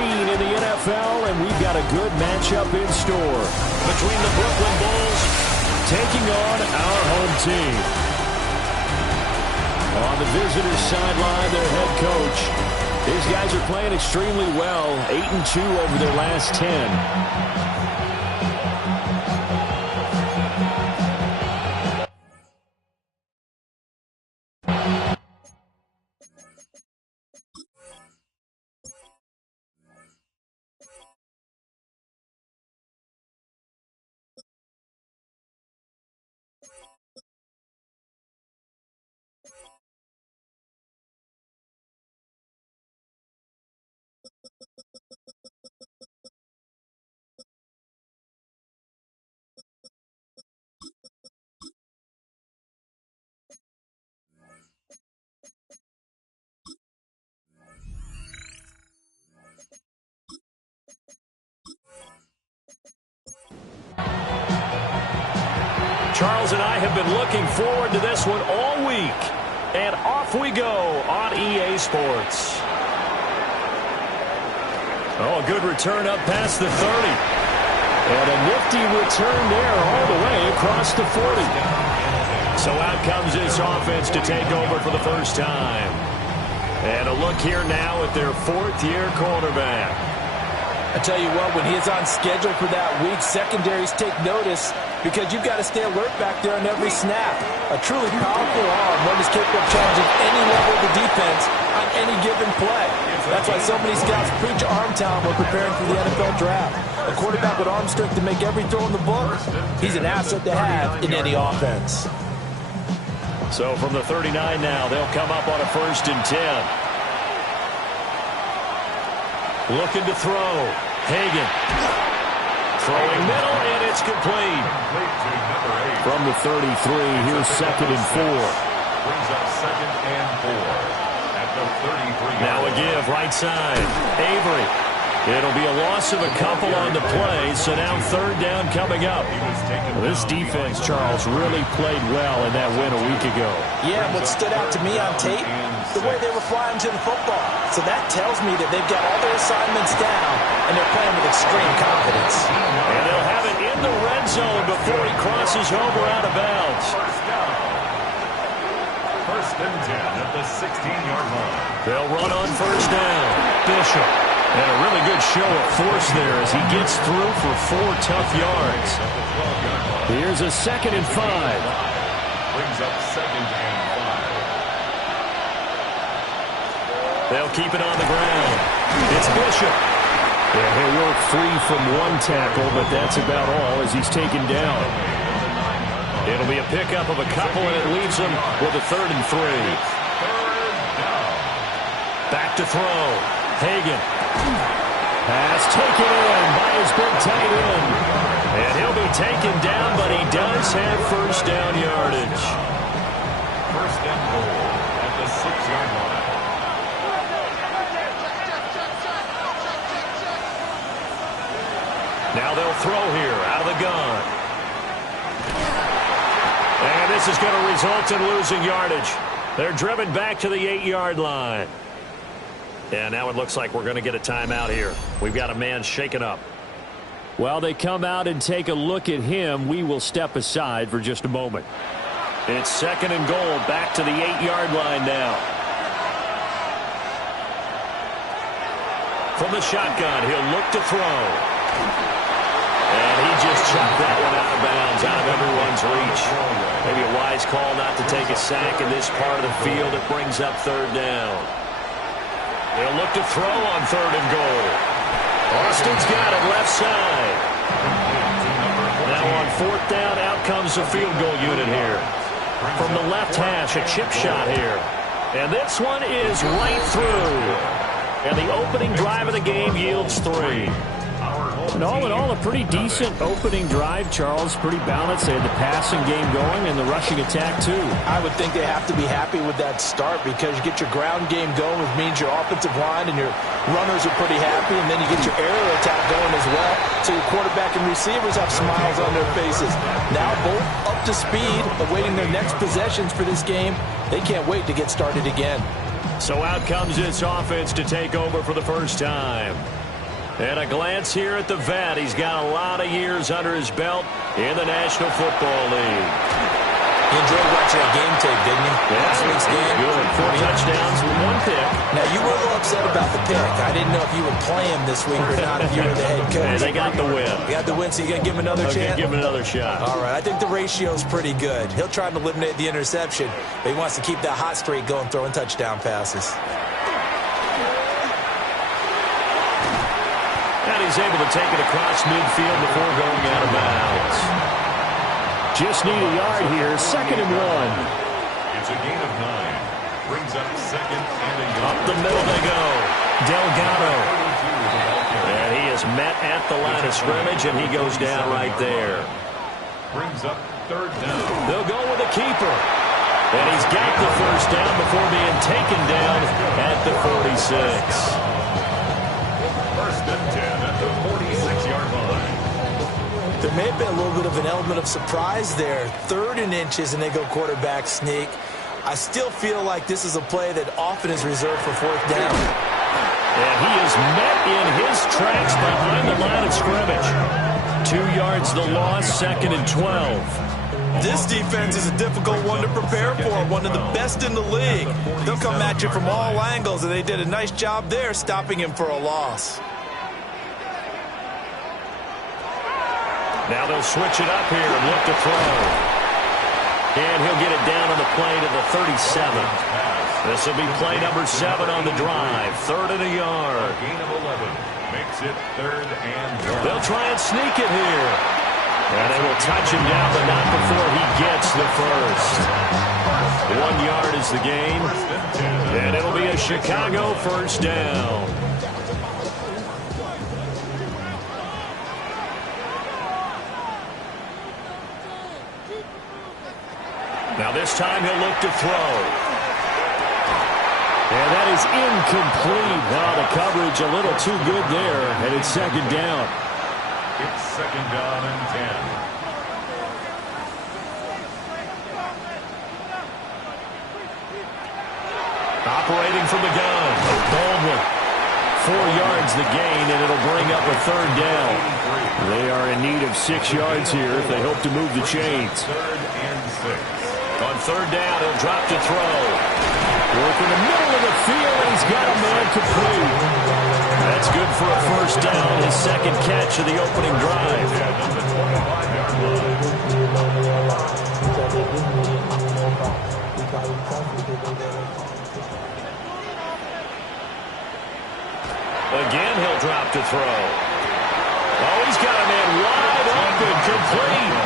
in the NFL, and we've got a good matchup in store between the Brooklyn Bulls taking on our home team. On the visitors' sideline, their head coach. These guys are playing extremely well, 8-2 over their last 10. Charles and I have been looking forward to this one all week. And off we go on EA Sports. Oh, a good return up past the 30. And a nifty return there all the way across the 40. So out comes this offense to take over for the first time. And a look here now at their fourth-year quarterback. I tell you what, when he is on schedule for that week, secondaries take notice because you've got to stay alert back there on every snap. A truly powerful arm, one is capable of challenging any level of the defense on any given play. That's why so many scouts preach arm talent when preparing for the NFL draft. A quarterback with arm strength to make every throw in the book, he's an asset to have in any offense. So from the 39 now, they'll come up on a 1st and 10. Looking to throw. Hagan. Throwing middle, and it's complete. From the 33, here's 2nd and 4. Brings up 2nd and 4 at the 33. Now a give, right side. Avery. It'll be a loss of a couple on the play, so now 3rd down coming up. This defense, Charles, really played well in that win a week ago. Yeah, what stood out to me on tape, the way they were flying to the football. So that tells me that they've got all their assignments down, and they're playing with extreme confidence. And they'll have it in the red zone before he crosses over out of bounds. 1st and 10 at the 16-yard line. They'll run on 1st down. Bishop. And a really good show of force there as he gets through for 4 tough yards. Here's a 2nd and 5. Brings up 2nd and 5. They'll keep it on the ground. It's Bishop. Yeah, he'll work free from one tackle, but that's about all as he's taken down. It'll be a pickup of a couple, and it leaves him with a 3rd and 3. Back to throw. Hagan. Pass taken in by his big tight end. And he'll be taken down, but he does have 1st down yardage. 1st and goal at the 6-yard line. Now they'll throw here out of the gun. And this is going to result in losing yardage. They're driven back to the 8-yard line. And now it looks like we're going to get a timeout here. We've got a man shaken up. While they come out and take a look at him, we will step aside for just a moment. It's 2nd and goal, back to the 8-yard line now. From the shotgun, he'll look to throw. And he just chucked that one out of bounds, out of everyone's reach. Maybe a wise call not to take a sack in this part of the field. It brings up 3rd down. They'll look to throw on 3rd and goal. Austin's got it left side. Now on 4th down, out comes the field goal unit here. From the left hash, a chip shot here. And this one is right through. And the opening drive of the game yields 3. And all in all, a pretty decent opening drive, Charles. Pretty balanced. They had the passing game going and the rushing attack, too. I would think they have to be happy with that start because you get your ground game going, which means your offensive line and your runners are pretty happy, and then you get your aerial attack going as well. So your quarterback and receivers have smiles on their faces. Now both up to speed, awaiting their next possessions for this game. They can't wait to get started again. So out comes this offense to take over for the first time. And a glance here at the vet. He's got a lot of years under his belt in the National Football League. He enjoyed watching that game tape, didn't he? Yeah, Last week's game. Good. 4 touchdowns with 1 pick. Now, you were a little upset about the pick. I didn't know if you would play him this week or not if you were the head coach. And they got the win. They got the win, so you're going to give him another chance? Give him another shot. All right. I think the ratio's pretty good. He'll try to eliminate the interception, but he wants to keep that hot streak going, throwing touchdown passes. And he's able to take it across midfield before going out of bounds. Just need a yard here, 2nd and 1. It's a gain of 9. Brings up 2nd and a yard. Up the middle they go. Delgado. And he is met at the line of scrimmage, and he goes down right there. Brings up 3rd down. They'll go with the keeper. And he's got the 1st down before being taken down at the 46. 1st and 10 at the 46-yard line. There may have been a little bit of an element of surprise there. 3rd and inches, and they go quarterback sneak. I still feel like this is a play that often is reserved for 4th down. And he is met in his tracks behind the line of scrimmage. 2 yards the loss, 2nd and 12. This defense is a difficult one to prepare for, one of the best in the league. They'll come at you from all angles, and they did a nice job there stopping him for a loss. Now they'll switch it up here and look to throw. And he'll get it down on the play to the 37. This will be play number 7 on the drive. 3rd and a yard. Gain of 11 makes it 3rd and 1. They'll try and sneak it here. And they will touch him down, but not before he gets the 1st. 1 yard is the gain. And it'll be a Chicago 1st down. Now this time he'll look to throw. And that is incomplete. Now the coverage a little too good there, and it's 2nd down. It's 2nd down and 10. Operating from the gun, Baldwin. 4 yards the gain, and it'll bring up a 3rd down. They are in need of 6 yards here if they hope to move the chains. 3rd and 6. On 3rd down, he'll drop to throw. Work in the middle of the field, and he's got a man complete. That's good for a 1st down, his 2nd catch of the opening drive. Again, he'll drop to throw. Oh, he's got a man wide open, complete.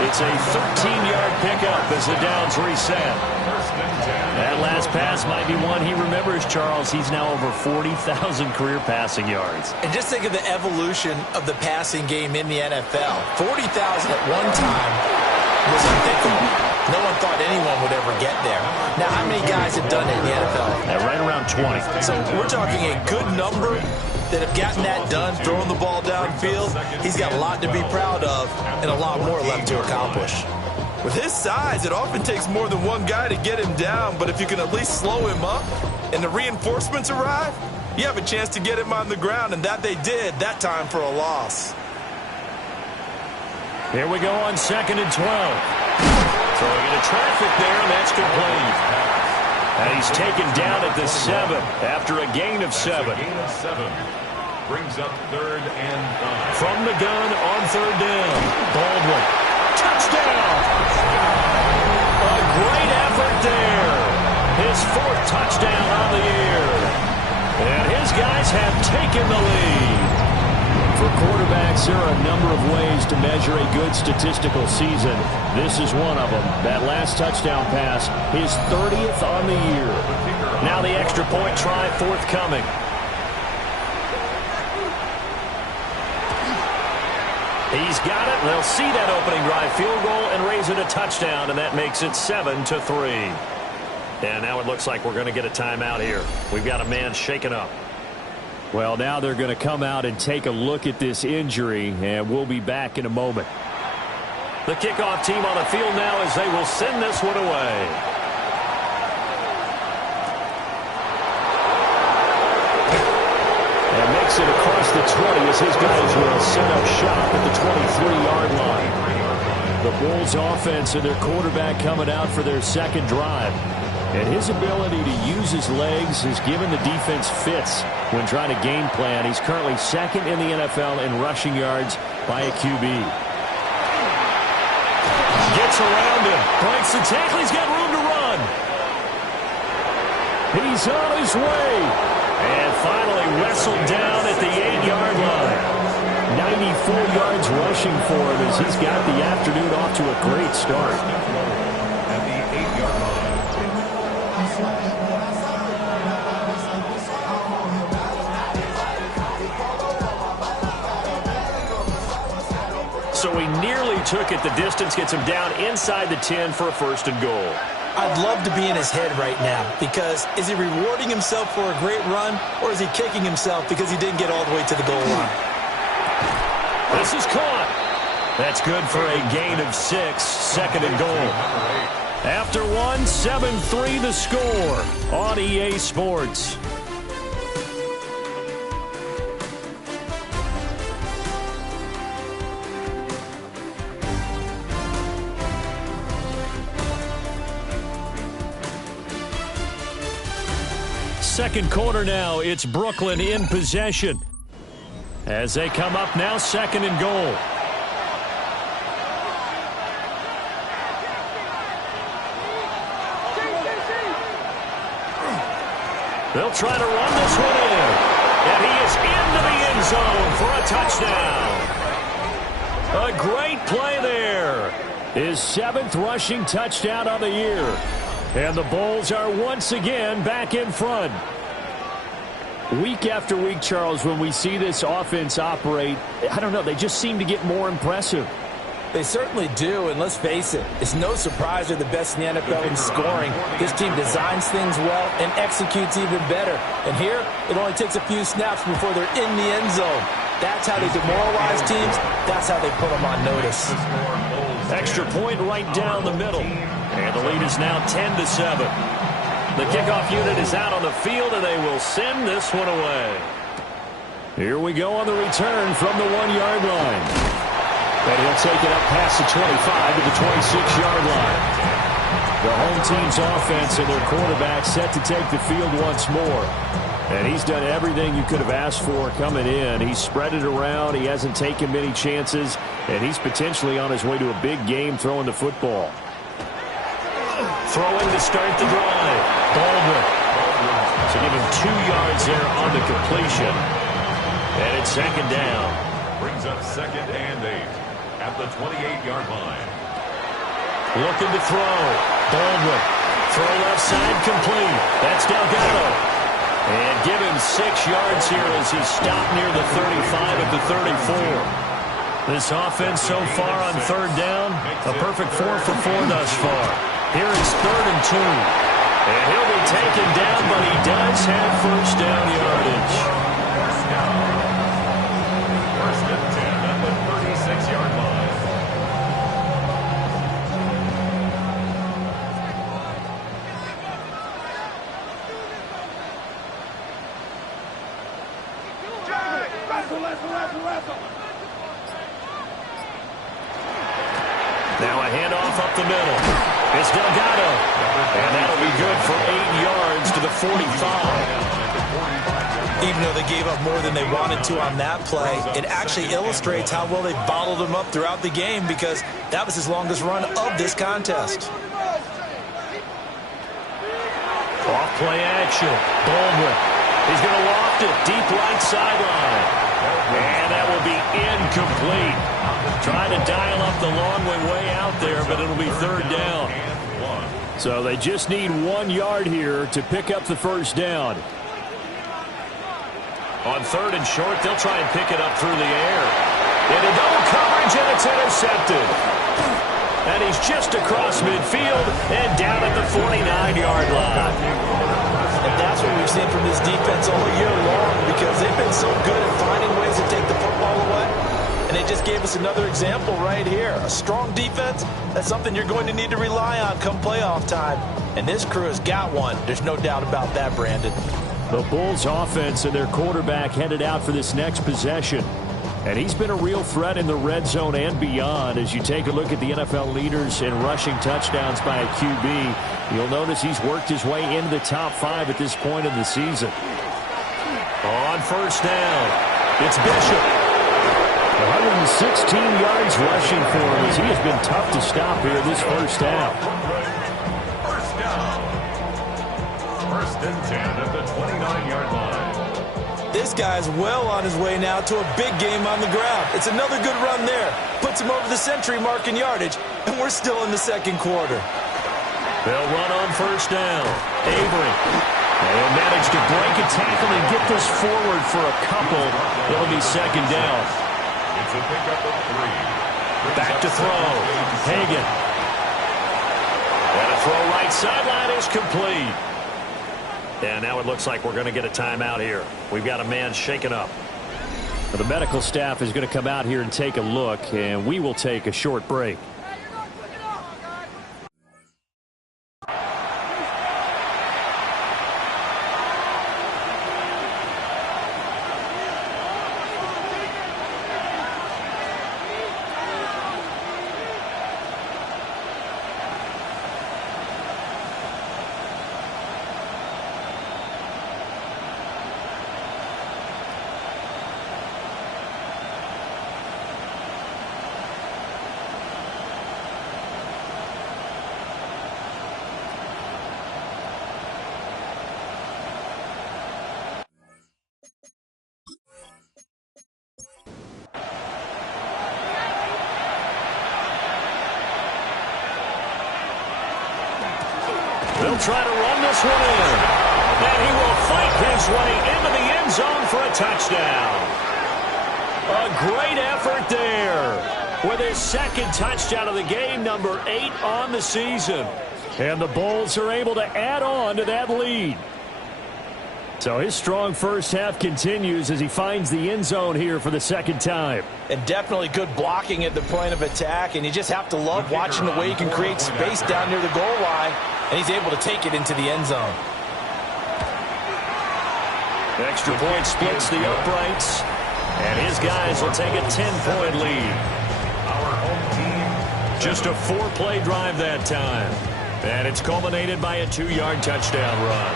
It's a 13-yard pickup as the downs reset. That last pass might be one he remembers, Charles. He's now over 40,000 career passing yards. And just think of the evolution of the passing game in the NFL. 40,000 at one time was unthinkable. No one thought anyone would ever get there. Now, how many guys have done it in the NFL? Right around 20. So we're talking a good number that have gotten that done, throwing the ball downfield. He's got a lot to be proud of and a lot more left to accomplish. With his size, it often takes more than one guy to get him down, but if you can at least slow him up and the reinforcements arrive, you have a chance to get him on the ground, and that they did that time for a loss. Here we go on 2nd and 12. Throwing into traffic there, and that's complete. And he's taken down at the 7 after a gain of 7. Brings up 3rd and 5. From the gun on 3rd down. Baldwin. Touchdown! A great effort there. His 4th touchdown on the year. And his guys have taken the lead. For quarterbacks, there are a number of ways to measure a good statistical season. This is one of them. That last touchdown pass, his 30th on the year. Now the extra point try forthcoming. He's got it. They'll see that opening drive field goal and raise it a touchdown, and that makes it 7-3. And now it looks like we're going to get a timeout here. We've got a man shaken up. Well, now they're going to come out and take a look at this injury, and we'll be back in a moment. The kickoff team on the field now as they will send this one away. And makes takes it across the 20 as his guys will set up shop at the 23-yard line. The Bulls offense and their quarterback coming out for their second drive. And his ability to use his legs has given the defense fits when trying to game plan. He's currently second in the NFL in rushing yards by a QB. Gets around him. Breaks the tackle. He's got room to run. He's on his way. And finally wrestled down at the 8-yard line. 94 yards rushing for him as he's got the afternoon off to a great start. At the 8-yard line. So he nearly took it the distance, gets him down inside the 10 for a first and goal. I'd love to be in his head right now because is he rewarding himself for a great run or is he kicking himself because he didn't get all the way to the goal line? This is caught. That's good for a gain of 6, second and goal. After one, 7-3 the score on EA Sports. Second quarter now, it's Brooklyn in possession. As they come up now, second and goal. They'll try to run this one in. And he is into the end zone for a touchdown. A great play there. His 7th rushing touchdown of the year. And the Bulls are once again back in front. Week after week, Charles, when we see this offense operate, I don't know, they just seem to get more impressive. They certainly do, and let's face it, it's no surprise they're the best in the NFL in scoring. This team designs things well and executes even better. And here, it only takes a few snaps before they're in the end zone. That's how they demoralize teams. That's how they put them on notice. Extra point right down the middle. And the lead is now 10-7. The kickoff unit is out on the field, and they will send this one away. Here we go on the return from the 1-yard line. And he'll take it up past the 25 to the 26-yard line. The home team's offense and their quarterback set to take the field once more. And he's done everything you could have asked for coming in. He's spread it around. He hasn't taken many chances. And he's potentially on his way to a big game throwing the football. Throwing to start the drive. Baldwin. So give him 2 yards there on the completion. And it's second down. Brings up second and 8 at the 28-yard line. Looking to throw. Baldwin. Throw left side complete. That's Delgado. And give him 6 yards here as he's stopped near the 35 at the 34. This offense so far on third down, a perfect 4 for 4 thus far. Here is third and 2. And he'll be taken down, but he does have first down yardage. First and 10 at the 36-yard line. Now a handoff up the middle. It's Delgado. And that'll be good for 8 yards to the 45. Even though they gave up more than they wanted to on that play, it actually illustrates how well they bottled him up throughout the game because that was his longest run of this contest. Off play action. Baldwin. He's going to loft it deep right sideline. And that will be incomplete. Trying to dial up the long way out there, but it'll be third down. So they just need 1 yard here to pick up the first down. On third and short, they'll try and pick it up through the air. Into double coverage, and it's intercepted. And he's just across midfield and down at the 49-yard line. And that's what we've seen from this defense all year long because they've been so good at finding ways to take the football away. And they just gave us another example right here. A strong defense, that's something you're going to need to rely on come playoff time. And this crew has got one. There's no doubt about that, Brandon. The Bulls offense and their quarterback headed out for this next possession. And he's been a real threat in the red zone and beyond. As you take a look at the NFL leaders in rushing touchdowns by a QB, you'll notice he's worked his way into the top 5 at this point in the season. On first down, it's Bishop. 116 yards rushing for him as he has been tough to stop here this first half. First down. First and 10 at the 29-yard line. This guy's well on his way now to a big game on the ground. It's another good run there. Puts him over the century mark in yardage, and we're still in the second quarter. They'll run on first down. Avery. They'll manage to break a tackle and get this forward for a couple. It'll be second down. It's a pickup of 3. Back to throw. Hagan. And a throw right sideline is complete. And now it looks like we're going to get a timeout here. We've got a man shaken up. The medical staff is going to come out here and take a look, and we will take a short break. They'll try to run this one in. And he will fight his way into the end zone for a touchdown. A great effort there with his second touchdown of the game, number 8 on the season. And the Bulls are able to add on to that lead. So his strong first half continues as he finds the end zone here for the second time. And definitely good blocking at the point of attack, and you just have to love watching the way he can create space down near the goal line, and he's able to take it into the end zone. Extra point splits the uprights, and his guys will take a 10-point lead. Our home team. Just a 4-play drive that time. And it's culminated by a 2-yard touchdown run.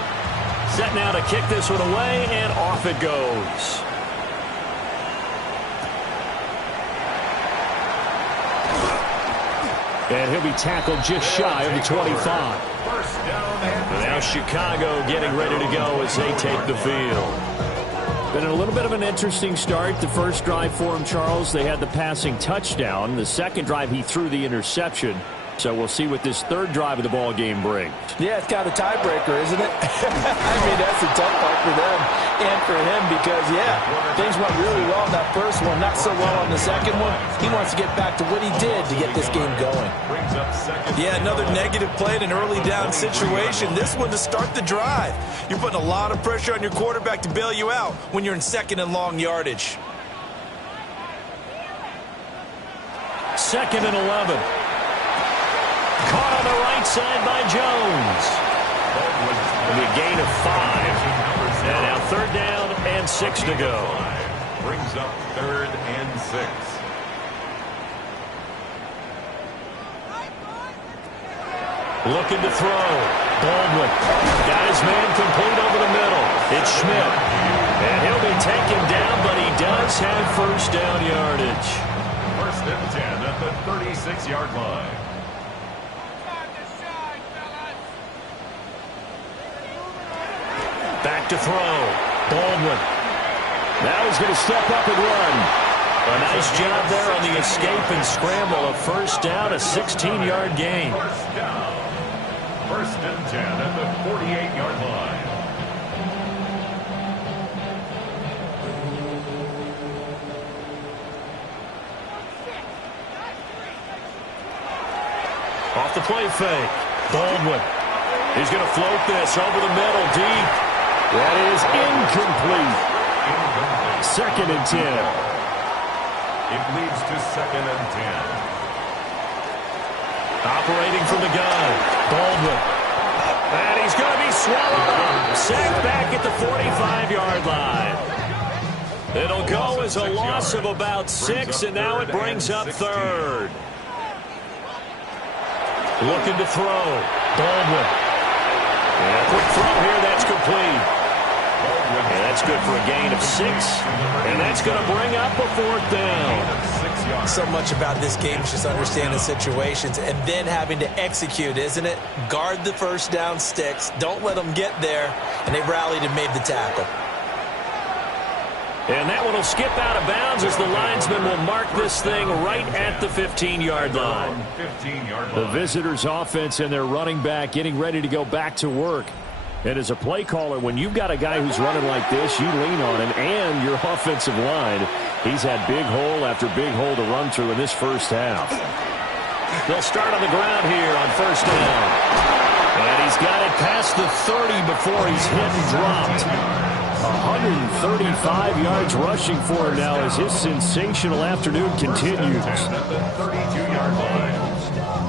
Set now to kick this one away, and off it goes. And he'll be tackled just shy of the 25. First down and Now Chicago getting ready to go as they take the field. Been a little bit of an interesting start. The first drive for him, Charles, they had the passing touchdown. The second drive, he threw the interception. So we'll see what this third drive of the ball game brings. Yeah, it's kind of a tiebreaker, isn't it? I mean, that's a tough part for them and for him because, yeah, things went really well in that first one, not so well on the second one. He wants to get back to what he did to get this game going. Yeah, another negative play in an early down situation. This one to start the drive. You're putting a lot of pressure on your quarterback to bail you out when you're in second and long yardage. 2nd and 11. Caught on the right side by Jones. It'll be a gain of 5. And now 3rd down and 6 to go. brings up 3rd and 6. Looking to throw. Baldwin got his man complete over the middle. It's Schmidt. And he'll be taken down, but he does have first down yardage. 1st and 10 at the 36-yard line. Back to throw. Baldwin. Now he's going to step up and run. A nice job there on the escape and scramble. A first down, a 16-yard gain. 1st down. 1st and 10 at the 48-yard line. Off the play fake. Baldwin. He's going to float this over the middle deep. That is incomplete. 2nd and 10. It leads to 2nd and 10. Operating from the gun. Baldwin. And he's going to be swallowed up. Sacked back at the 45-yard line. It'll go as a loss of about 6, and now it brings up third. Looking to throw. Baldwin. And a quick throw here. That's complete. And that's good for a gain of 6. And that's going to bring up a 4th down. So much about this game is just understanding situations and then having to execute, isn't it? Guard the first down sticks. Don't let them get there. And they rallied and made the tackle. And that one will skip out of bounds as the linesman will mark this thing right at the 15-yard line. The visitors' offense and their running back getting ready to go back to work. And as a play caller, when you've got a guy who's running like this, you lean on him and your offensive line. He's had big hole after big hole to run through in this first half. They'll start on the ground here on first down. And he's got it past the 30 before he's hit and dropped. 135 yards rushing for him now as his sensational afternoon continues.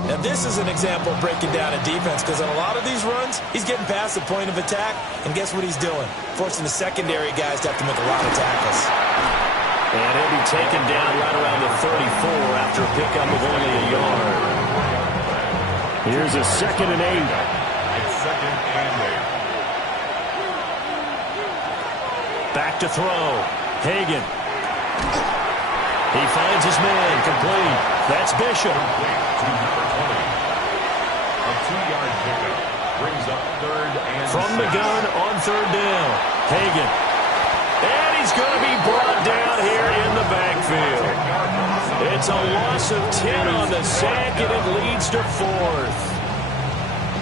Now this is an example of breaking down a defense, because on a lot of these runs, he's getting past the point of attack, and guess what he's doing? Forcing the secondary guys to have to make a lot of tackles. And he'll be taken down right around the 34 after a pickup of only a yard. Here's a 2nd and 8. It's 2nd and 8. Back to throw. Hagan. He finds his man. Complete. That's Bishop. A 2-yard pickup brings up 3rd and From the gun on 3rd down. Hagan. And he's going to be brought down here in the backfield. It's a loss of 10 on the sack, and it leads to 4th.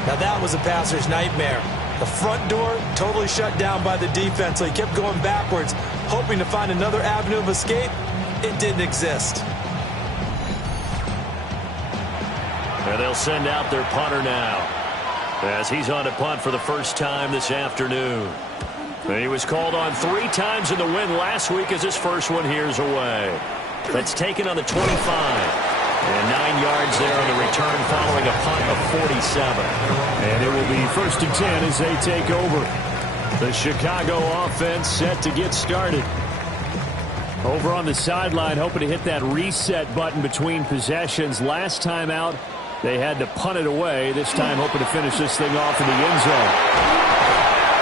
Now that was a passer's nightmare. The front door totally shut down by the defense, so he kept going backwards, hoping to find another avenue of escape. It didn't exist. And they'll send out their punter now, as he's on to punt for the first time this afternoon. And he was called on 3 times in the win last week as his first one here's away. That's taken on the 25. And 9 yards there on the return following a punt of 47. And it will be 1st and 10 as they take over. The Chicago offense set to get started. Over on the sideline, hoping to hit that reset button between possessions. Last time out, they had to punt it away. This time hoping to finish this thing off in the end zone.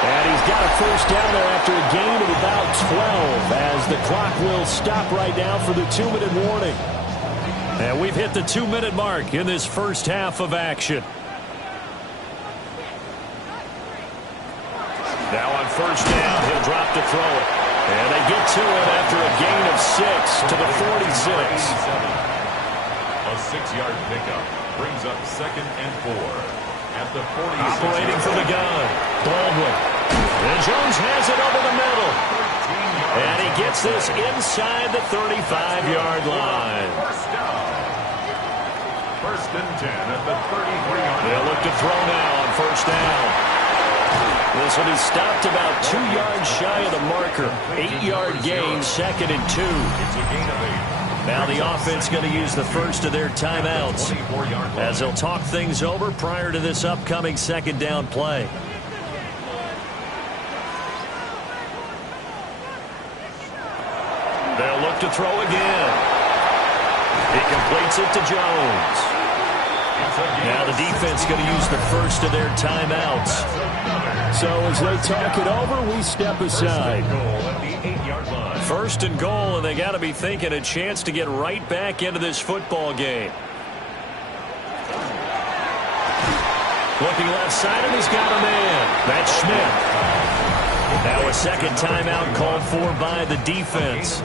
And he's got a first down there after a gain of about 12 as the clock will stop right now for the 2-minute warning. And we've hit the 2-minute mark in this first half of action. Now on first down, he'll drop to throw it. And they get to it after a gain of 6 to the 46. A 6-yard pickup brings up 2nd and 4 at the 46. Operating from the gun, Baldwin. And Jones has it over the middle. And he gets this inside the 35-yard line. First and 10 at the 33-yard line. They'll look to throw now on first down. This will be stopped about 2 yards shy of the marker. 8-yard gain, 2nd and 2. It's a gain of 8. Now the offense going to use the first of their timeouts as they'll talk things over prior to this upcoming 2nd down play. They'll look to throw again. He completes it to Jones. Now the defense going to use the first of their timeouts. So as they talk it over, we step aside. 1st and goal, and they got to be thinking a chance to get right back into this football game. Looking left side, and he's got a man. That's Schmidt. Now a 2nd timeout called for by the defense.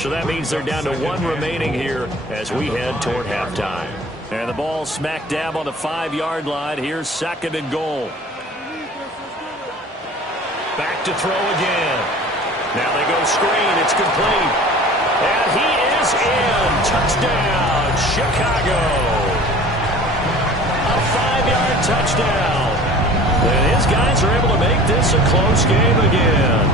So that means they're down to 1 remaining here as we head toward halftime. And the ball smack dab on the 5-yard line. Here's 2nd and goal. Back to throw again. Now they go screen. It's complete. And he is in. Touchdown, Chicago. A 5-yard touchdown. And his guys are able to make this a close game again.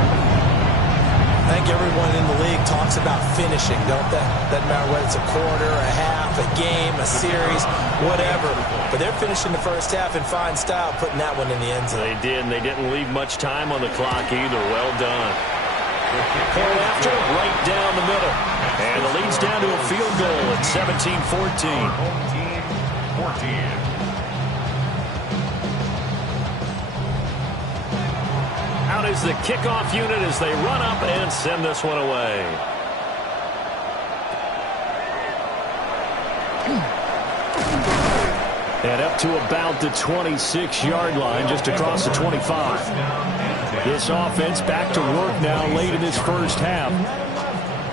I think everyone in the league talks talks about finishing, don't they? Doesn't matter whether it's a quarter, a half, a game, a series, whatever. But they're finishing the first half in fine style, putting that one in the end zone. They did, and they didn't leave much time on the clock either. Well done. Point after, right down the middle. And the lead's down to a field goal at 17-14. Home team 14. Out is the kickoff unit as they run up and send this one away. And up to about the 26-yard line, just across the 25. This offense back to work now late in this first half.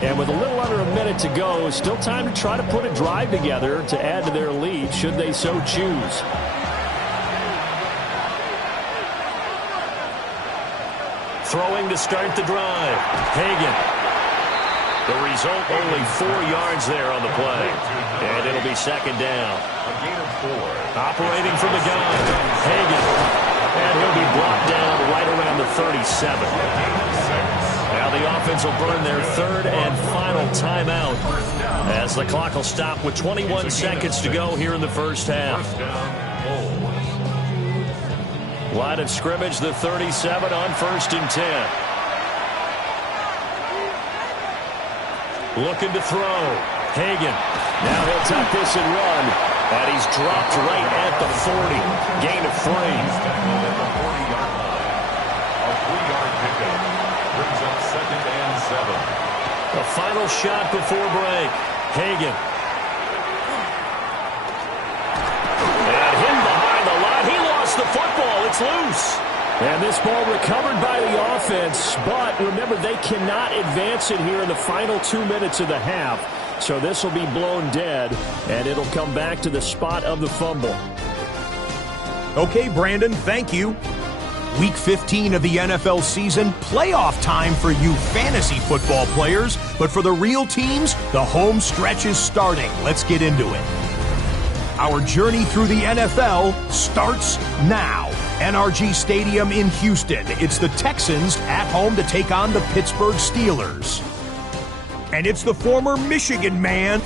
And with a little under a minute to go, still time to try to put a drive together to add to their lead, should they so choose. Throwing to start the drive. Hagan. The result, only 4 yards there on the play. And it'll be second down. A gain of 4. Operating from the gun. Hagan. And he'll be brought down right around the 37. Now the offense will burn their third and final timeout as the clock will stop with 21 seconds to go here in the first half. Line of scrimmage, the 37 on 1st and 10. Looking to throw. Hagan. Now he'll tuck this and run. And he's dropped right at the 40. Gain of 3. Tackled at the 40-yard line. A 3-yard pickup brings up 2nd and 7. The final shot before break. Hagan. And him behind the line. He lost the football. It's loose. And this ball recovered by the offense, but remember, they cannot advance it here in the final 2 minutes of the half. So this will be blown dead, and it'll come back to the spot of the fumble. Okay, Brandon, thank you. Week 15 of the NFL season, playoff time for you fantasy football players. But for the real teams, the home stretch is starting. Let's get into it. Our journey through the NFL starts now. NRG Stadium in Houston. It's the Texans at home to take on the Pittsburgh Steelers. And it's the former Michigan man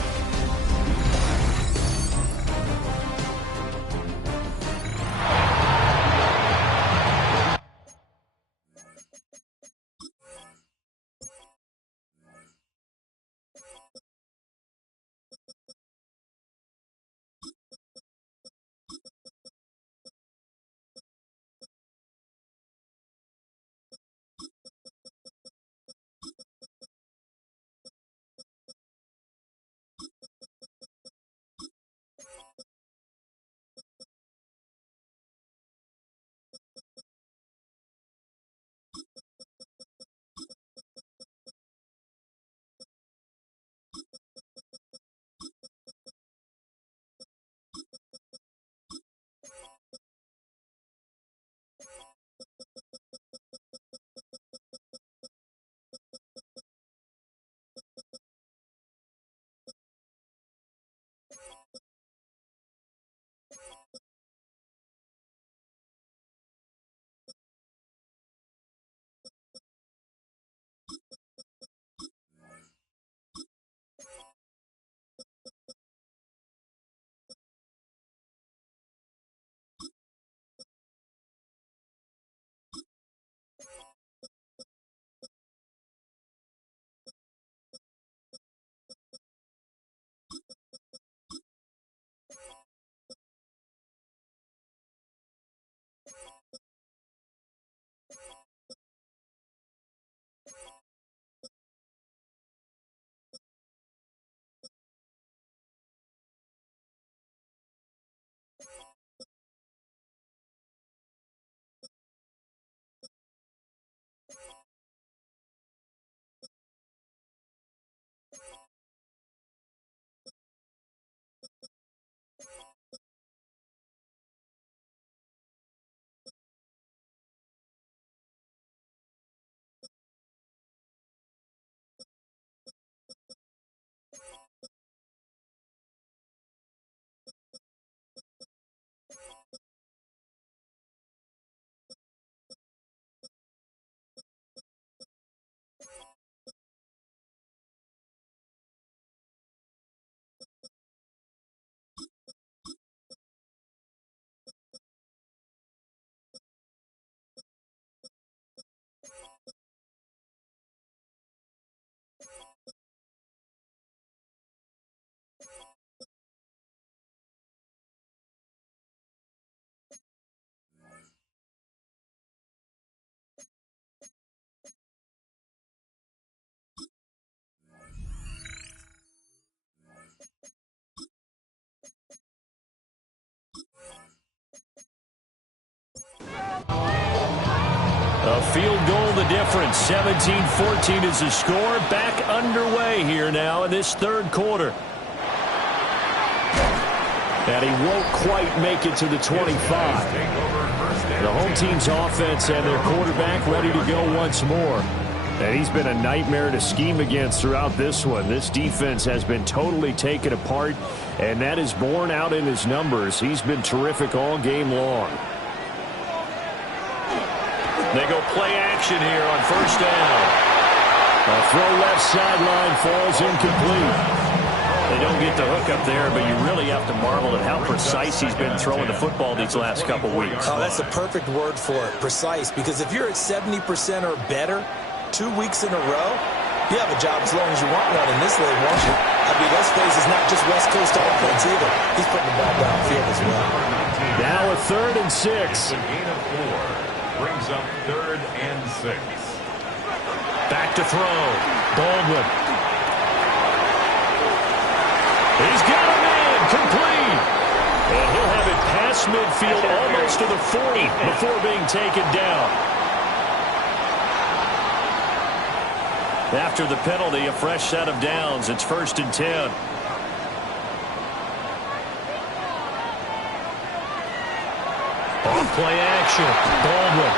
A field goal the difference. 17-14 is the score. Back underway here now in this third quarter. And he won't quite make it to the 25. The home team's offense and their quarterback ready to go once more. And he's been a nightmare to scheme against throughout this one. This defense has been totally taken apart, and that is borne out in his numbers. He's been terrific all game long. They go play action here on first down. A throw left sideline falls incomplete. They don't get the hook up there, but you really have to marvel at how precise he's been throwing the football these last couple weeks. Oh, that's the perfect word for it, precise, because if you're at 70% or better 2 weeks in a row, you have a job as long as you want one in this league, won't you? I mean, let's face it, it's not just West Coast offense either. He's putting the ball downfield as well. Now a 3rd and 6. The gain of 4 brings up 3rd and 6. Back to throw. Baldwin. He's got a man complete. And he'll have it past midfield almost to the 40 before being taken down. After the penalty, a fresh set of downs. It's 1st and 10. On play action. Baldwin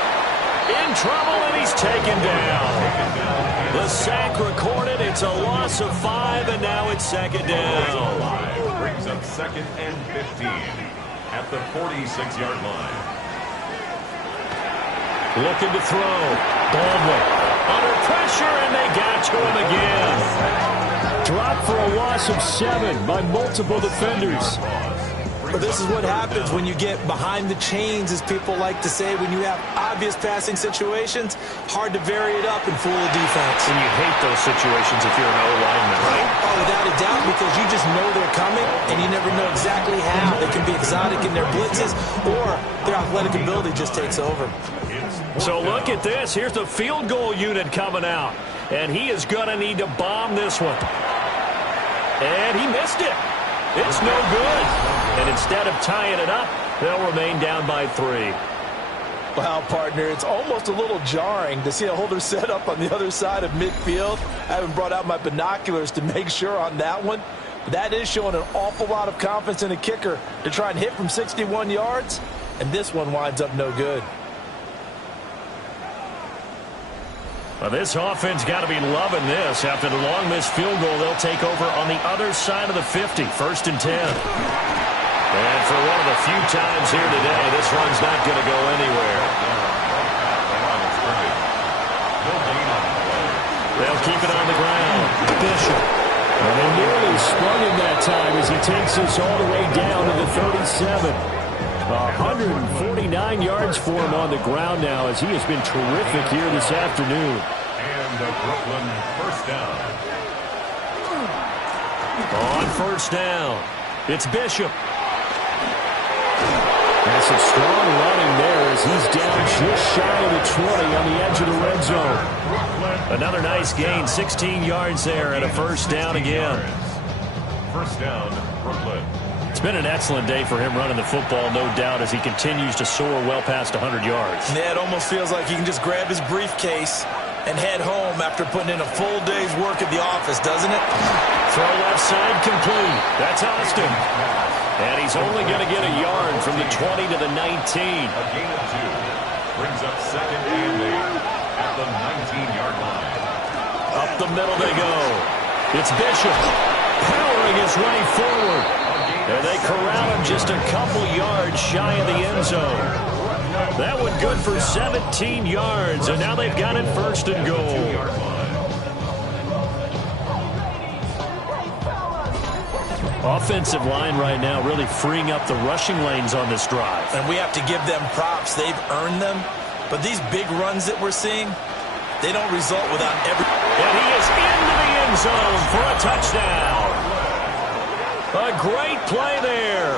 in trouble, and he's taken down. The sack recorded. It's a loss of 5, and now it's 2nd down. Brings up 2nd and 15 at the 46-yard line. Looking to throw. Baldwin under pressure, and they got to him again. Dropped for a loss of 7 by multiple defenders. But this is what happens when you get behind the chains, as people like to say. When you have obvious passing situations, hard to vary it up and fool a defense. And you hate those situations if you're an O-lineman, right? Oh, without a doubt, because you just know they're coming, and you never know exactly how. They can be exotic in their blitzes, or their athletic ability just takes over. So look at this. Here's the field goal unit coming out. And he is going to need to bomb this one. And he missed it. It's no good. And instead of tying it up, they'll remain down by 3. Well, partner, it's almost a little jarring to see a holder set up on the other side of midfield. I haven't brought out my binoculars to make sure on that one. But that is showing an awful lot of confidence in a kicker to try and hit from 61 yards. And this one winds up no good. Well, this offense got to be loving this. After the long missed field goal, they'll take over on the other side of the 50. 1st and 10. And for one of the few times here today, this one's not going to go anywhere. They'll keep it on the ground. Bishop. And they nearly sprung him that time as he takes us all the way down to the 37. 149 yards for him on the ground now, as he has been terrific here this afternoon. And the Brooklyn 1st down. On 1st down, it's Bishop. That's a strong running there as he's down just shy of the 20 on the edge of the red zone. Another nice gain, 16 yards there, and a 1st down again. 1st down, Brooklyn. It's been an excellent day for him running the football, no doubt, as he continues to soar well past 100 yards. Yeah, it almost feels like he can just grab his briefcase and head home after putting in a full day's work at the office, doesn't it? Throw left side complete. That's Austin. And he's only going to get a yard from the 20 to the 19. A gain of 2 brings up 2nd and 8 at the 19-yard line. Up the middle they go. It's Bishop powering his way forward. And they corral him just a couple yards shy of the end zone. That one good for 17 yards, and now they've got it 1st and goal. Offensive line right now really freeing up the rushing lanes on this drive. And we have to give them props. They've earned them. But these big runs that we're seeing, they don't result without every... And he is into the end zone for a touchdown. A great play there.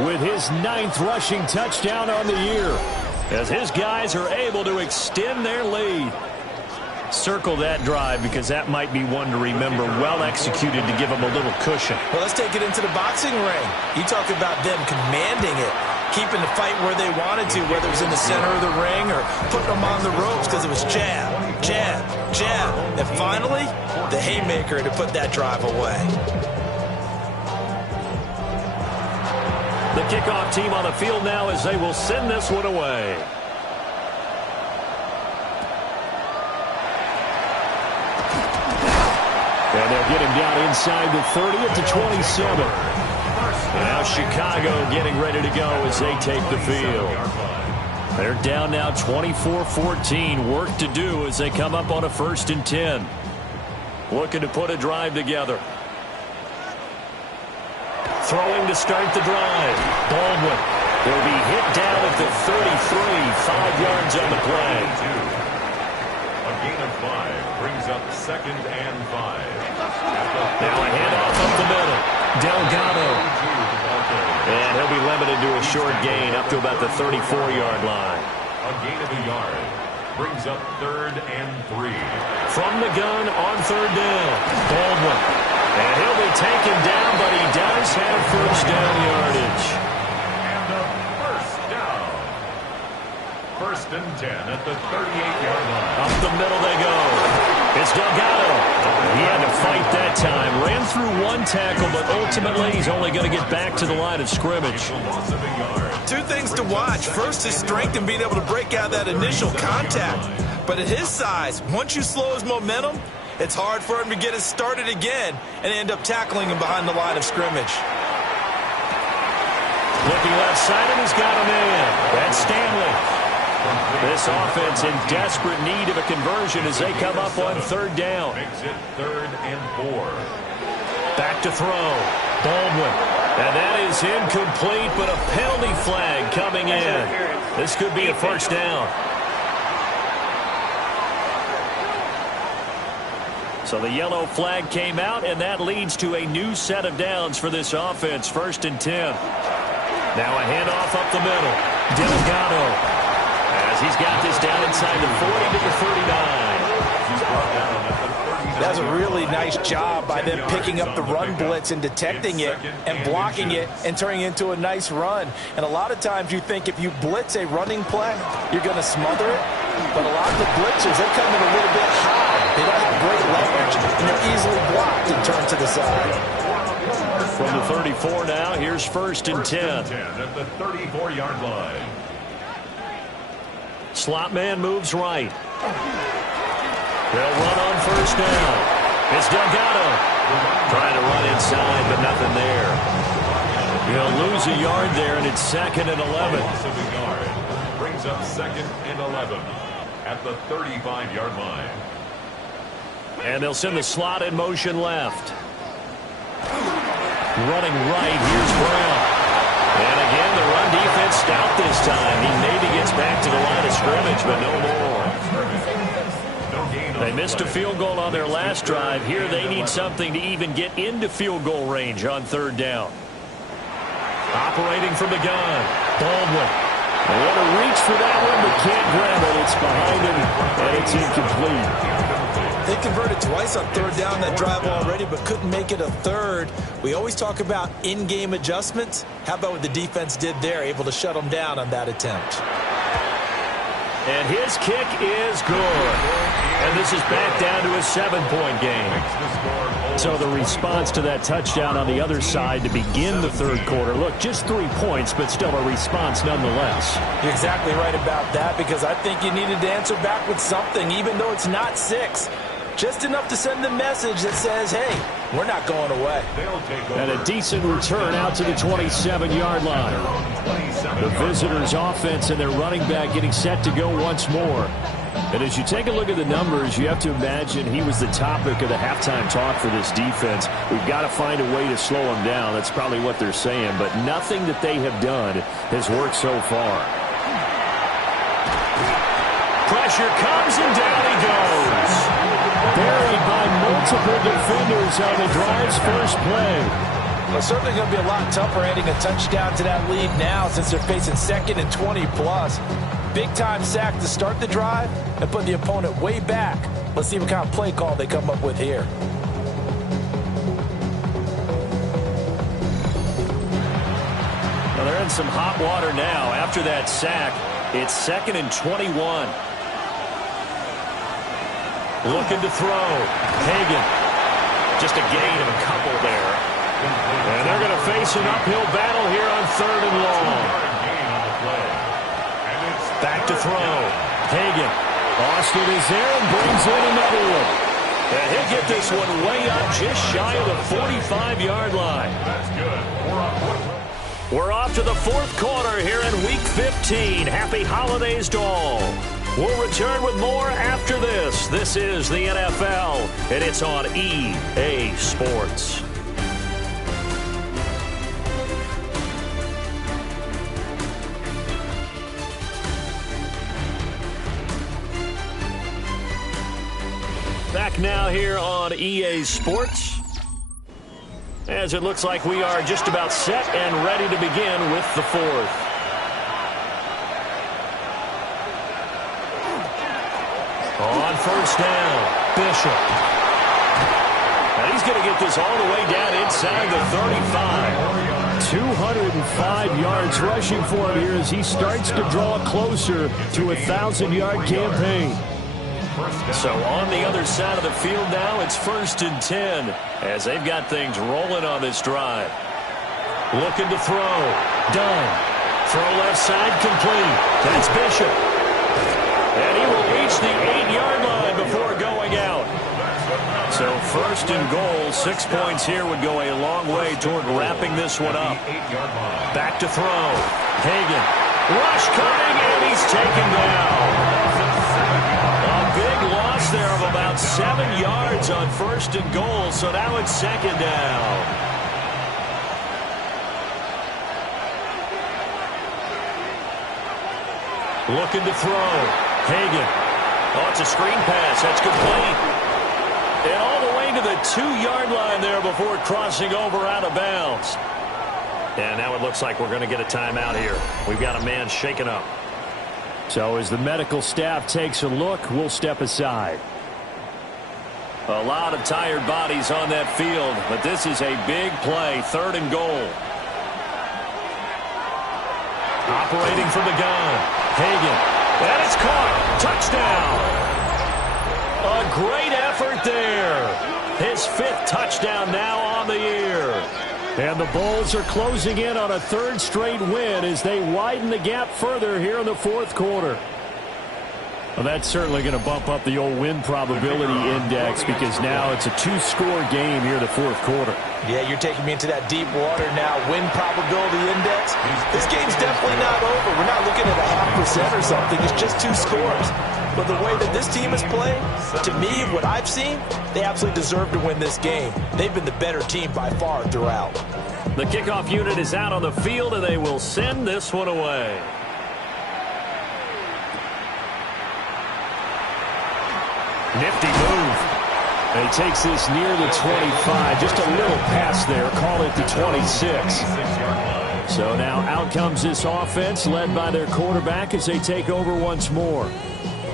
With his 9th rushing touchdown on the year, as his guys are able to extend their lead. Circle that drive because that might be one to remember. Well executed to give them a little cushion. Well, let's take it into the boxing ring. You talk about them commanding it. keeping the fight where they wanted to, whether it was in the center of the ring or putting them on the ropes because it was jab, jab, jab. And finally, the haymaker to put that drive away. The kickoff team on the field now as they will send this one away. And they'll get him down inside the 30 at the 27. Now Chicago getting ready to go as they take the field. They're down now 24-14. Work to do as they come up on a 1st and 10. Looking to put a drive together. Throwing to start the drive. Baldwin will be hit down at the 33. 5 yards on the play. A gain of 5 brings up 2nd and 5. Now a handoff up the middle. Delgado. And he'll be limited to a short gain up to about the 34-yard line. A gain of a yard brings up 3rd and 3. From the gun on 3rd down. Baldwin. And he'll be taken down, but he does have 1st down yardage. And a 1st down. 1st and 10 at the 38-yard line. Up the middle they go. It's Delgado. He had to fight that time. Ran through 1 tackle, but ultimately he's only going to get back to the line of scrimmage. Loss of a yard. 2 things to watch. First, his strength and being able to break out that initial contact. But at his size, once you slow his momentum, it's hard for him to get it started again and end up tackling him behind the line of scrimmage. Looking left side, and he's got a man. That's Stanley. This offense in desperate need of a conversion as they come up on 3rd down. Makes it 3rd and 4. Back to throw. Baldwin. And that is incomplete, but a penalty flag coming in. This could be a 1st down. So the yellow flag came out, and that leads to a new set of downs for this offense. 1st and 10. Now a handoff up the middle. Delgado. As he's got this down inside the 40 to the 39. That's a really nice job by them picking up the run blitz and detecting it and blocking it and turning it into a nice run. And a lot of times you think if you blitz a running play, you're going to smother it. But a lot of the blitzers, they come in a little bit high. They don't have great leverage, and they're easily blocked and turned to the side. From the 34 now, here's 1st and 10. At the 34-yard line. Slot man moves right. They'll run on 1st down. It's Delgado. Trying to run inside, but nothing there. He'll lose a yard there, and it's 2nd and 11. Loss of a yard brings up 2nd and 11 at the 35-yard line. And they'll send the slot in motion left. Running right, here's Brown. And again, the run defense stout this time. He maybe gets back to the line of scrimmage, but no more. They missed a field goal on their last drive. Here they need something to even get into field goal range on 3rd down. Operating from the gun. Baldwin. Want to reach for that one, but can't grab it. It's behind him, and it's incomplete. They converted twice on 3rd down that drive already, but couldn't make it a 3rd. We always talk about in-game adjustments. How about what the defense did there, able to shut them down on that attempt? And his kick is good. And this is back down to a 7-point game. So the response to that touchdown on the other side to begin the 3rd quarter. Look, just 3 points, but still a response nonetheless. You're exactly right about that, because I think you needed to answer back with something, even though it's not 6. Just enough to send the message that says, hey, we're not going away. And a decent return out to the 27-yard line. The visitors' offense and their running back getting set to go once more. And as you take a look at the numbers, you have to imagine he was the topic of the halftime talk for this defense. We've got to find a way to slow him down. That's probably what they're saying. But nothing that they have done has worked so far. Pressure comes, and down he goes. Buried by multiple defenders on the drive's first play. Well, it's certainly going to be a lot tougher adding a touchdown to that lead now since they're facing 2nd and 20+. Big-time sack to start the drive and put the opponent way back. Let's see what kind of play call they come up with here. Well, they're in some hot water now. After that sack, it's 2nd and 21. Looking to throw. Hagan. Just a gain of a couple there. And they're going to face an uphill battle here on 3rd and long. Back to throw. Hagan. Austin is there and brings in another one. And he'll get this one way up just shy of the 45-yard line. That's good. We're off to the 4th quarter here in Week 15. Happy holidays to all. We'll return with more after this. This is the NFL, and it's on EA Sports. Back now here on EA Sports, as it looks like we are just about set and ready to begin with the 4th. On 1st down, Bishop. And he's going to get this all the way down inside the 35. 205 yards rushing for him here as he starts to draw closer to a 1,000-yard campaign. So on the other side of the field now, it's 1st and 10 as they've got things rolling on this drive. Looking to throw. Dunn. Throw left side complete. That's Bishop. And he will reach the 8-yard line before going out. So 1st and goal, 6 points here would go a long way toward wrapping this one up. Back to throw. Hagan. Rush coming, and he's taken down. Big loss there of about 7 yards on 1st and goal, so now it's 2nd down. Looking to throw. Hagan. Oh, it's a screen pass. That's complete. And all the way to the 2-yard line there before crossing over out of bounds. And now it looks like we're going to get a timeout here. We've got a man shaken up. So as the medical staff takes a look, we'll step aside. A lot of tired bodies on that field, but this is a big play, 3rd and goal. Operating from the gun, Hagan. And it's caught. Touchdown. A great effort there. His 5th touchdown now on the year. And the Bulls are closing in on a 3rd straight win as they widen the gap further here in the 4th quarter. Well, that's certainly going to bump up the old win probability index because now it's a 2-score game here in the 4th quarter. Yeah, you're taking me into that deep water now. Win probability index. This game's definitely not over. We're not looking at a 0.5% or something. It's just 2 scores. But the way that this team is playing, to me, what I've seen, they absolutely deserve to win this game. They've been the better team by far throughout. The kickoff unit is out on the field, and they will send this one away. Nifty move. And he takes this near the 25. Just a little pass there. Call it the 26. So now out comes this offense led by their quarterback as they take over once more.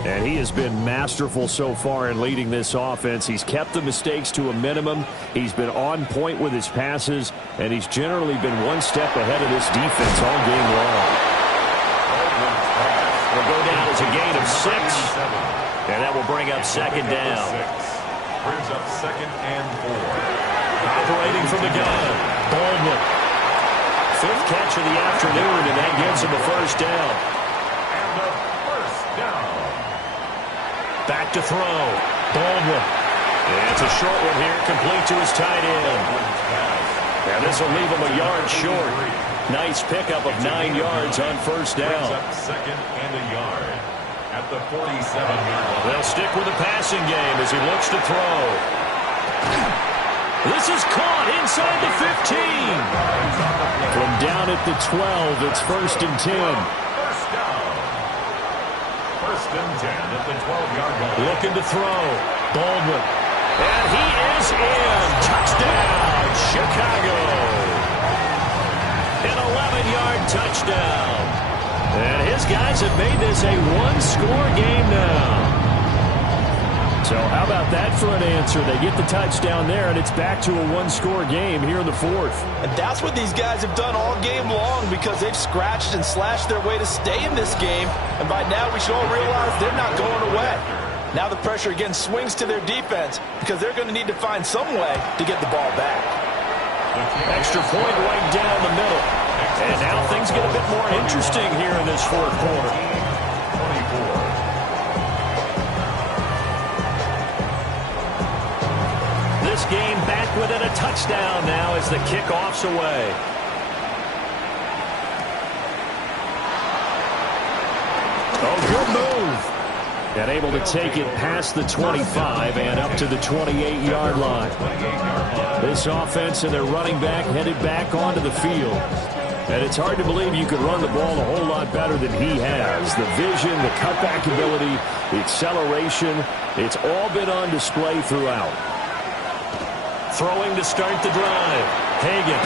And he has been masterful so far in leading this offense. He's kept the mistakes to a minimum. He's been on point with his passes, and he's generally been one step ahead of this defense all game long. Will go down as a gain of 6, and that will bring up 2nd down. Brings up 2nd and 4. Operating from the gun, Baldwin. 5th catch of the afternoon, and that gives him a 1st down. And the 1st down. Back to throw. Baldwin. And it's a short one here, complete to his tight end. And this will leave him a yard short. Nice pickup of 9 yards on 1st down. Brings up 2nd and a yard at the 47-yard line. They'll stick with the passing game as he looks to throw. This is caught inside the 15. From down at the 12, it's 1st and 10. 1st down. 1st and 10 at the 12-yard line. Looking to throw. Baldwin. And he is in. Touchdown, Chicago. An 11-yard touchdown. And his guys have made this a 1-score game now. So how about that for an answer? They get the touchdown there, and it's back to a one-score game here in the fourth. And that's what these guys have done all game long because they've scratched and slashed their way to stay in this game. And by now we should all realize they're not going away. Now the pressure again swings to their defense because they're going to need to find some way to get the ball back. Extra point right down the middle. And now things get a bit more interesting here in this fourth quarter. 24. This game back within a touchdown now as the kickoff's away. Oh, good move. And able to take it past the 25 and up to the 28-yard line. This offense and their running back headed back onto the field. And it's hard to believe you could run the ball a whole lot better than he has. The vision, the cutback ability, the acceleration, it's all been on display throughout. Throwing to start the drive. Hagan.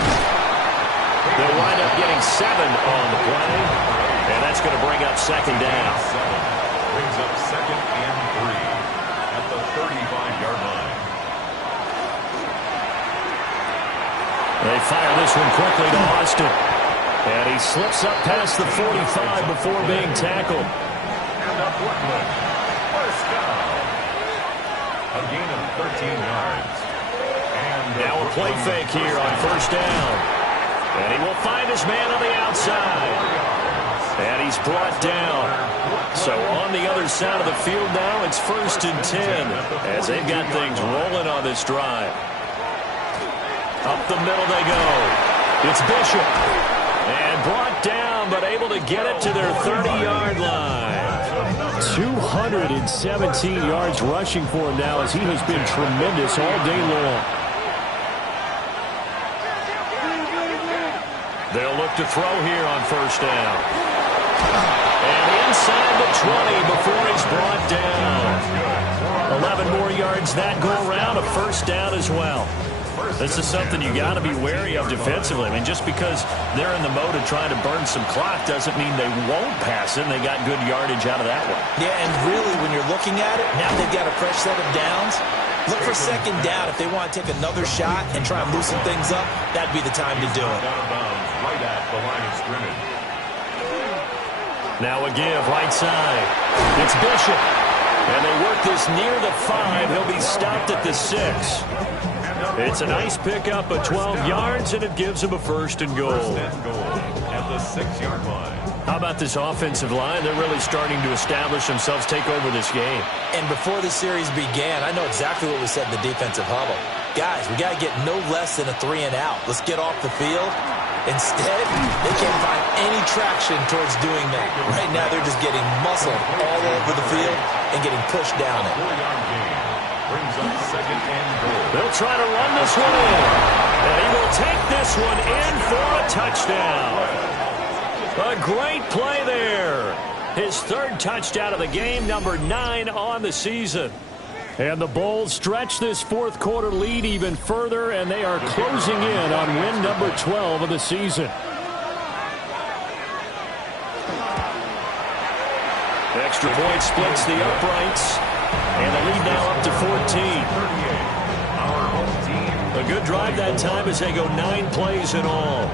They'll wind up getting 7 on the play. And that's going to bring up second down. Brings up second and 3 at the 35-yard line. They fire this one quickly to Austin. And he slips up past the 45 before being tackled. And up Woodland. First down. A gain of 13 yards. Now a play fake here on first down. And he will find his man on the outside. And he's brought down. So on the other side of the field now, it's 1st and 10 as they've got things rolling on this drive. Up the middle they go. It's Bishop. And brought down, but able to get it to their 30-yard line. 217 yards rushing for him now as he has been tremendous all day long. They'll look to throw here on first down. And inside the 20 before he's brought down. 11 more yards that go around, a first down as well. This is something you got to be wary of defensively. I mean, just because they're in the mode of trying to burn some clock doesn't mean they won't pass it. They got good yardage out of that one. Yeah, and really when you're looking at it, now they've got a fresh set of downs. Look for second down. If they want to take another shot and try and loosen things up, that'd be the time to do it. Out of bounds, right at the line of scrimmage. Now a give, right side. It's Bishop. And they work this near the 5. He'll be stopped at the 6. It's a nice pickup of 12 yards, and it gives him a 1st and goal. First and goal at the 6-yard line. How about this offensive line? They're really starting to establish themselves, take over this game. And before the series began, I know exactly what we said in the defensive huddle. Guys, we got to get no less than a 3 and out. Let's get off the field. Instead, they can't find any traction towards doing that. Right now, they're just getting muscled all over the field and getting pushed down it. 4-yard gain brings up second and goal. They'll try to run this one in. And he will take this one in for a touchdown. A great play there. His 3rd touchdown of the game, number 9 on the season. And the Bulls stretch this fourth quarter lead even further, and they are closing in on win number 12 of the season. Extra point splits the uprights. And the lead now up to 14. A good drive that time as they go 9 plays in all.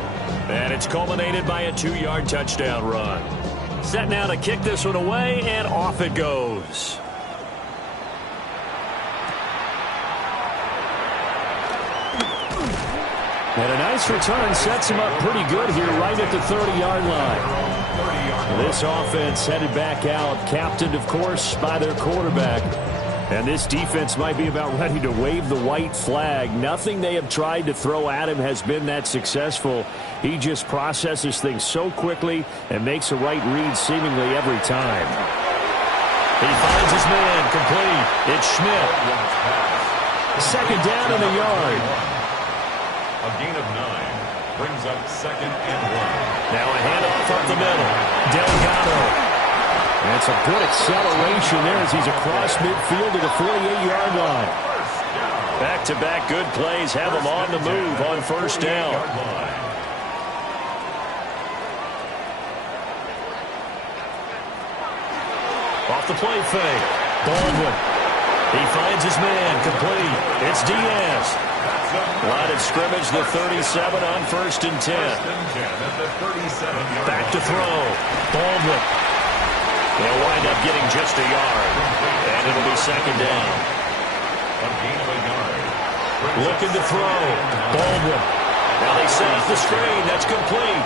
And it's culminated by a 2-yard touchdown run. Set now to kick this one away, and off it goes. And a nice return sets him up pretty good here right at the 30-yard line. This offense headed back out, captained, of course, by their quarterback. And this defense might be about ready to wave the white flag. Nothing they have tried to throw at him has been that successful. He just processes things so quickly and makes a right read seemingly every time. He finds his man complete. It's Schmidt. Second down in the yard. A gain of 9 brings up second and 1. Now a handoff up the middle. Delgado. That's a good acceleration there as he's across midfield to the 48-yard line. Back-to-back good plays have him on the move on first down. Off the play fake. Baldwin. He finds his man, complete. It's Diaz. Line of scrimmage, the 37 on 1st and 10. Back to throw. Baldwin. They'll wind up getting just a yard. And it'll be 2nd down. Looking to throw. Baldwin. Now they set up the screen. That's complete.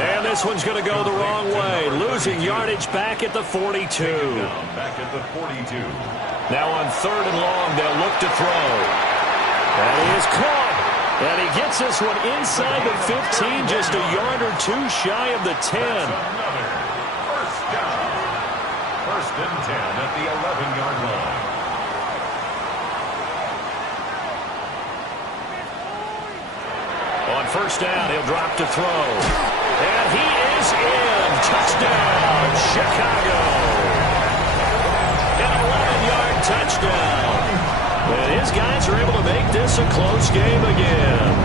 And this one's going to go the wrong way. Losing yardage back at the 42. Now on 3rd and long, they'll look to throw. And he is caught. And he gets this one inside the 15, just a yard or two shy of the 10. First down. 1st and 10 at the 11-yard line. On 1st down, he'll drop to throw. And he is in. Touchdown, Chicago. An 11-yard touchdown. And his guys are able to make this a close game again.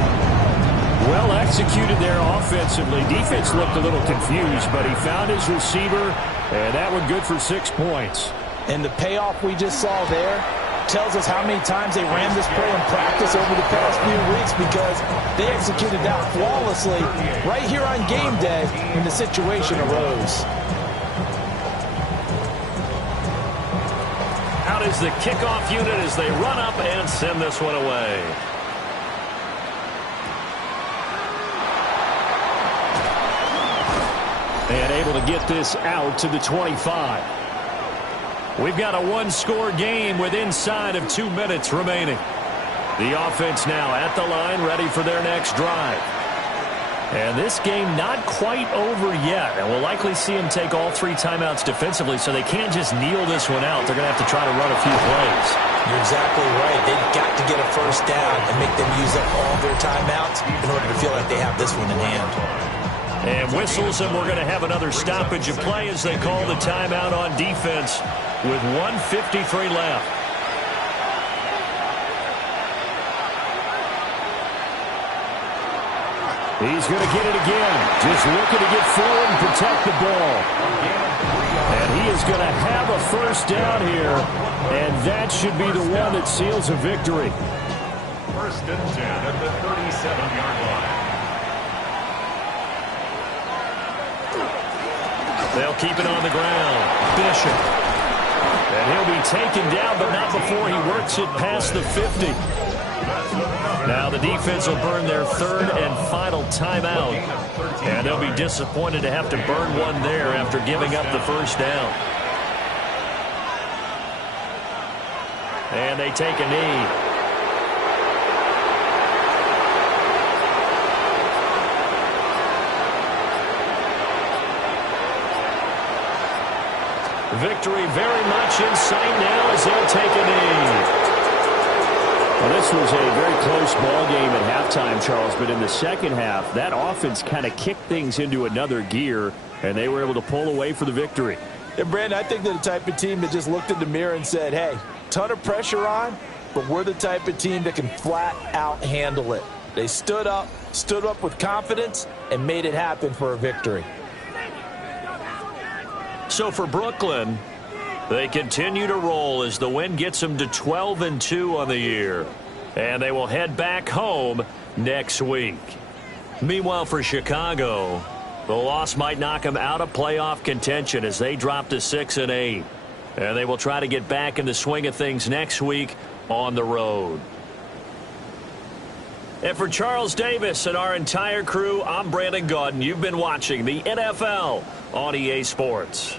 Well executed there offensively. Defense looked a little confused, but he found his receiver, and that one good for 6 points. And the payoff we just saw there tells us how many times they ran this play in practice over the past few weeks, because they executed that flawlessly right here on game day when the situation arose. Out is the kickoff unit as they run up and send this one away. And able to get this out to the 25. We've got a one-score game with inside of 2 minutes remaining. The offense now at the line, ready for their next drive. And this game not quite over yet. And we'll likely see them take all 3 timeouts defensively, so they can't just kneel this one out. They're going to have to try to run a few plays. You're exactly right. They've got to get a 1st down and make them use up all their timeouts in order to feel like they have this one in hand. And whistles, and we're going to have another stoppage of play as they call the timeout on defense with 1:53 left. He's going to get it again. Just looking to get forward and protect the ball. And he is going to have a 1st down here, and that should be the one that seals a victory. 1st and 10 at the 37-yard line. They'll keep it on the ground. Bishop. And he'll be taken down, but not before he works it past the 50. Now the defense will burn their 3rd and final timeout. And they'll be disappointed to have to burn one there after giving up the 1st down. And they take a knee. Victory very much in sight now as they'll take a knee. Well, this was a very close ball game at halftime, Charles, but in the second half, that offense kind of kicked things into another gear, and they were able to pull away for the victory. And, Brandon, I think they're the type of team that just looked in the mirror and said, hey, ton of pressure on, but we're the type of team that can flat out handle it. They stood up with confidence, and made it happen for a victory. So for Brooklyn, they continue to roll as the win gets them to 12-2 on the year. And they will head back home next week. Meanwhile, for Chicago, the loss might knock them out of playoff contention as they drop to 6-8. And they will try to get back in the swing of things next week on the road. And for Charles Davis and our entire crew, I'm Brandon Gaudin. You've been watching the NFL on EA Sports.